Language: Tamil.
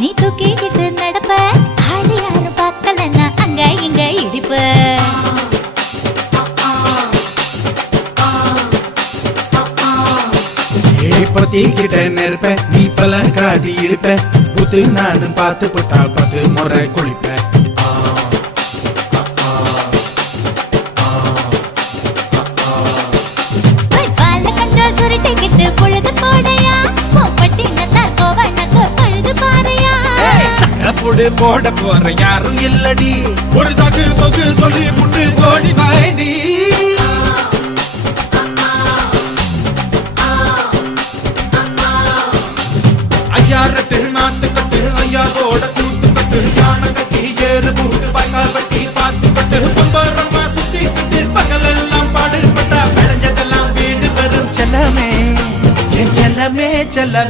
நீ தூக்கிக்கிட்டு நடப்ப ஆளு யாரும் பார்க்கலன்னா அங்க இங்க இடிப்ப பத்திக்கிட்ட நெருப்ப நீ பல காட்டி இருப்ப புத்து நானும் பார்த்து புட்டா 10 முறை குளிப்பேன் சுருட்டிக்கிட்டு பொழுது போடையா போப்பட்டி நத்தா கோவனக்கு பழுது பாறையா சகப்புடு போட போற யாரும் இல்லடி ஒரு சாக்கு போக்கு சொல்லி புட்டு போடி வாண்டி ஐயாரட்டு நாத்து கட்டு ஐயாவோட கூத்து கட்டு யானை கட்டி ஏறு பூட்டு பாய்க்கால் வட்டி பார்த்து கட்டு பொம்பரமா சுத்தி கட்டு பகல் எல்லாம் பாடுபட்டா விளைஞ்சதெல்லாம் வீடு வரும் செல்லமே என் செல்லமே செல்ல